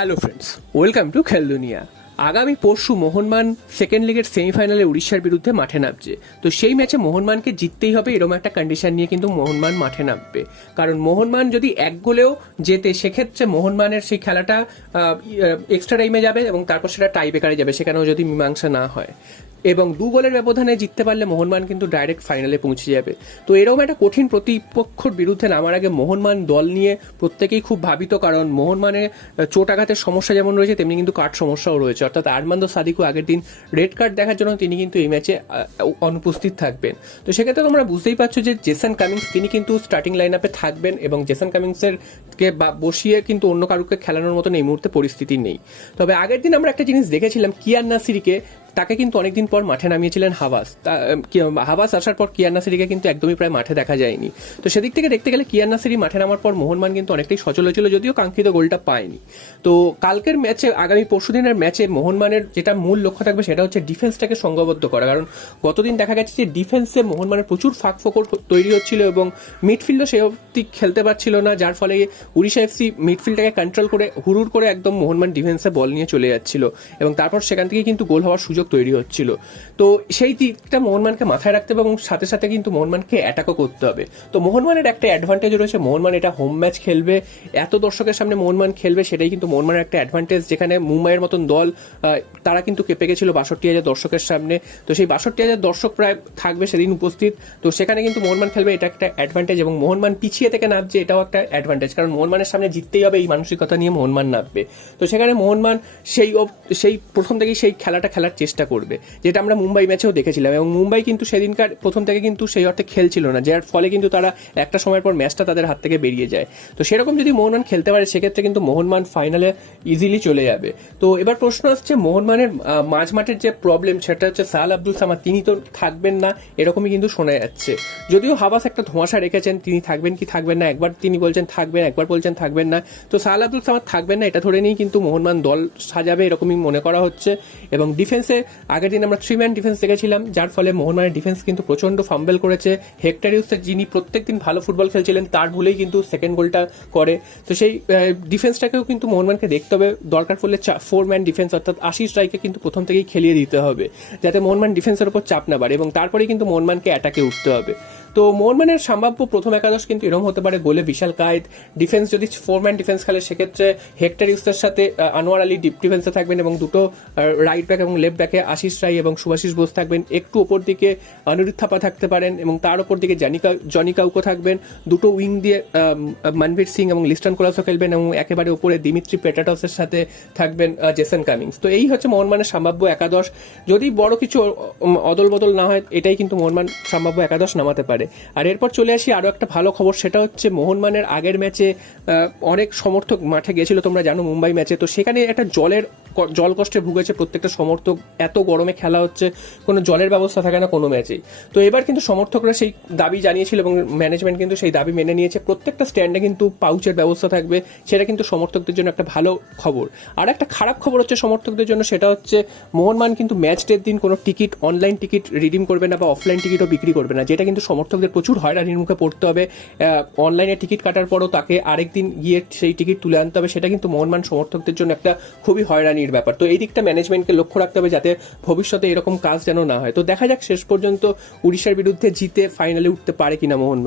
Hello friends, welcome to খেল দুনিয়া। আগামী পরশু মোহনবাগান সেকেন্ড লিগের সেমিফাইনালে উড়িষ্যার বিরুদ্ধে মাঠে নামছে। তো সেই ম্যাচে মোহনবাগানকে জিততেই হবে, এরকম একটা কন্ডিশন নিয়ে কিন্তু মোহনবাগান মাঠে নামবে। কারণ মোহনবাগান যদি এক গোলেও জেতে, সেক্ষেত্রে মোহনবাগানের সেই খেলাটা এক্সট্রা টাইমে যাবে এবং তারপর সেটা টাই ব্রেকারে যাবে, সেখানেও যদি মীমাংসা না হয়। এবং 2 গোলের ব্যবধানে জিততে পারলে মোহনবাগান কিন্তু ডাইরেক্ট ফাইনালে পৌঁছে যাবে। তো এরকম একটা কঠিন প্রতিপক্ষর বিরুদ্ধে নামার আগে মোহনবাগান দল নিয়ে প্রত্যেকেই খুব ভাবিত, কারণ মোহনবাগানের চোট আঘাতের সমস্যা যেমন রয়েছে, তেমনি কিন্তু কার্ড সমস্যাও রয়েছে। অর্থাৎ আরমান্দো সাদিকু আগের দিন রেড কার্ড দেখার জন্য তিনি কিন্তু এই ম্যাচে অনুপস্থিত থাকবেন। তো সেক্ষেত্রে তোমরা বুঝতেই পারছো যে জেসন কামিংস তিনি কিন্তু স্টার্টিং লাইন আপে থাকবেন, এবং জেসন কামিংসের কে বসিয়ে কিন্তু অন্য কারুকে খেলানোর মতন এই মুহূর্তে পরিস্থিতি নেই। তবে আগের দিন আমরা একটা জিনিস দেখেছিলাম, কিয়ান নাসিরিকে, তাকে কিন্তু অনেকদিন পর মাঠে নামিয়েছিলেন হাভাস। হাভাস আসার পর কিয়ান নাসিরিকে কিন্তু একদমই প্রায় মাঠে দেখা যায়নি। তো সেদিক থেকে দেখতে গেলে কিয়ান নাসিরি মাঠে নামার পর মোহনবাগান কিন্তু অনেকটাই সচল হয়েছিল, যদিও কাঙ্ক্ষিত গোলটা পায়নি। তো কালকের ম্যাচে, আগামী পরশুদিনের ম্যাচে মোহনবাগানের যেটা মূল লক্ষ্য থাকবে সেটা হচ্ছে ডিফেন্সটাকে সংঘবদ্ধ করা। কারণ গতদিন দেখা গেছে যে ডিফেন্সে মোহনবাগানের প্রচুর ফাঁকফোকর তৈরি হচ্ছিল এবং মিডফিল্ডও সে অবধি খেলতে পারছিল না, যার ফলে উড়িষ্যা এফসি মিডফিল্ডটাকে কন্ট্রোল করে হুড়ুর করে একদম মোহনবাগান ডিফেন্সে বল নিয়ে চলে যাচ্ছিল, এবং তারপর সেখান থেকে কিন্তু গোল হওয়ার সুযোগ তৈরি হচ্ছিল। তো সেই দিকটা মোহনবাগানকে মাথায় রাখতে হবে এবং সাথে সাথে কিন্তু মোহনবাগানকে অ্যাটাকও করতে হবে। তো মোহনবাগানের একটা অ্যাডভান্টেজ রয়েছে, মোহনবাগান এটা হোম ম্যাচ খেলবে, এত দর্শকের সামনে মোহনবাগান খেলবে, সেটাই কিন্তু মোহনবাগানের একটা অ্যাডভান্টেজ। যেখানে মুম্বাইয়ের মতন দল, তারা কিন্তু কেঁপে গেছিল 62,000 দর্শকের সামনে। তো সেই 62,000 দর্শক প্রায় থাকবে সেদিন উপস্থিত। তো সেখানে কিন্তু মোহনবাগান খেলবে, এটা একটা অ্যাডভান্টেজ। এবং মোহনবাগান পিছিয়ে থেকে নামছে, এটাও একটা অ্যাডভান্টেজ, কারণ মোহনবাগানের সামনে জিততেই হবে এই মানসিকতা নিয়ে মোহনবাগান নামবে। তো সেখানে মোহনবাগান সেই প্রথম থেকেই সেই খেলাটা খেলার চেষ্টা করবে, যেটা আমরা মুম্বাই ম্যাচেও দেখেছিলাম। এবং মুম্বাই কিন্তু সেদিনকার প্রথম থেকে কিন্তু সেই অর্থে খেলছিল না, যার ফলে কিন্তু তারা একটা সময়ের পর ম্যাচটা তাদের হাত থেকে বেরিয়ে যায়। তো সেরকম যদি মোহনবাগান খেলতে পারে, সেক্ষেত্রে কিন্তু মোহনবাগান ফাইনালে ইজিলি চলে যাবে। তো এবার প্রশ্ন আসছে মোহনবাগানের মাঝমাঠের যে প্রবলেম, সেটা হচ্ছে সাহাল আব্দুল সামাদ, তিনি তো থাকবেন না এরকমই কিন্তু শোনা যাচ্ছে। যদিও হাবাস একটা ধোঁয়াশা রেখেছেন তিনি থাকবেন কি থাকবেন না, একবার তিনি বলছেন থাকবেন, একবার বলছেন থাকবেন না। তো সাহাল আব্দুল সামাদ থাকবেন না, এটা ধরে নিয়েই কিন্তু মোহনবাগান দল সাজাবে এরকমই মনে করা হচ্ছে। এবং ডিফেন্সে আগের দিন আমরা 3 ম্যান ডিফেন্স দেখেছিলাম, যার ফলে মোহনবাগানের ডিফেন্স কিন্তু প্রচন্ড ফাম্বেল করেছে। হেক্টর ইউসের, যিনি প্রত্যেকদিন ভালো ফুটবল খেলছিলেন, তার ভুলেই কিন্তু সেকেন্ড গোলটা করে। তো সেই ডিফেন্সটাকেও কিন্তু মোহনবাগানকে দেখতে হবে, দরকার পড়লে 4 ম্যান ডিফেন্স অর্থাৎ আশিস রায়কে কিন্তু প্রথম থেকেই খেলিয়ে দিতে হবে, যাতে মোহনবাগান ডিফেন্সের উপর চাপ না বাড়ে, এবং তারপরেই কিন্তু মোহনবাগানকে অ্যাটাকে উঠতে হবে। তো মোহনবাগানের সম্ভাব্য প্রথম একাদশ কিন্তু এরকম হতে পারে: গোলে বিশাল কায়েদ, ডিফেন্স যদি 4 ম্যান ডিফেন্স খেলে সেক্ষেত্রে হেক্টর ইউসের সাথে আনোয়ার আলী ডিপ ডিফেন্সে থাকবেন, এবং দুটো রাইট ব্যাক এবং লেফট ব্যাকে আশিস রায় এবং শুভাশিস বোস থাকবেন। একটু ওপর দিকে অনিরুদ্ধ থাপা থাকতে পারেন, এবং তার ওপর দিকে জনি কাউকো থাকবেন। দুটো উইং দিয়ে মনবীর সিং এবং লিস্টন কোলাসও খেলবেন, এবং একেবারে ওপরে দিমিত্রি পেটাটসের সাথে থাকবেন জেসন কামিংস। তো এই হচ্ছে মোহনবাগানের সম্ভাব্য একাদশ। যদি বড় কিছু অদল বদল না হয়, এটাই কিন্তু মোহনবাগান সম্ভাব্য একাদশ নামাতে পারে। আর এরপর চলে আসি আরও একটা ভালো খবর, সেটা হচ্ছে মোহনবাগানের আগের ম্যাচে অনেক সমর্থক মাঠে গিয়েছিল, তোমরা জানো, মুম্বাই ম্যাচে। তো সেখানে একটা জল কষ্টে ভুগেছে প্রত্যেকটা সমর্থক। এত গরমে খেলা হচ্ছে, কোনো জলের ব্যবস্থা থাকে না কোনো ম্যাচেই। তো এবার কিন্তু সমর্থকরা সেই দাবি জানিয়েছিল এবং ম্যানেজমেন্ট কিন্তু সেই দাবি মেনে নিয়েছে। প্রত্যেকটা স্ট্যান্ডে কিন্তু পাউচের ব্যবস্থা থাকবে, সেটা কিন্তু সমর্থকদের জন্য একটা ভালো খবর। আর একটা খারাপ খবর হচ্ছে সমর্থকদের জন্য, সেটা হচ্ছে মোহনবাগান কিন্তু ম্যাচ ডের দিন কোনো টিকিট, অনলাইন টিকিট রিডিম করবে না বা অফলাইন টিকিটও বিক্রি করবে না, যেটা কিন্তু সমর্থকদের প্রচুর হয়রানির মুখে পড়তে হবে। অনলাইনে টিকিট কাটার পরও তাকে আরেকদিন গিয়ে সেই টিকিট তুলে আনতে হবে, সেটা কিন্তু মোহনবাগান সমর্থকদের জন্য একটা খুবই হয়রানির ব্যাপার। তো এই দিকটা ম্যানেজমেন্টকে লক্ষ্য রাখতে হবে, যাতে ভবিষ্যতে এরকম কাজ যেন না হয়। তো দেখা যাক শেষ পর্যন্ত উড়িষ্যার বিরুদ্ধে জিতে ফাইনালে উঠতে পারে কিনা মোহনবাগান।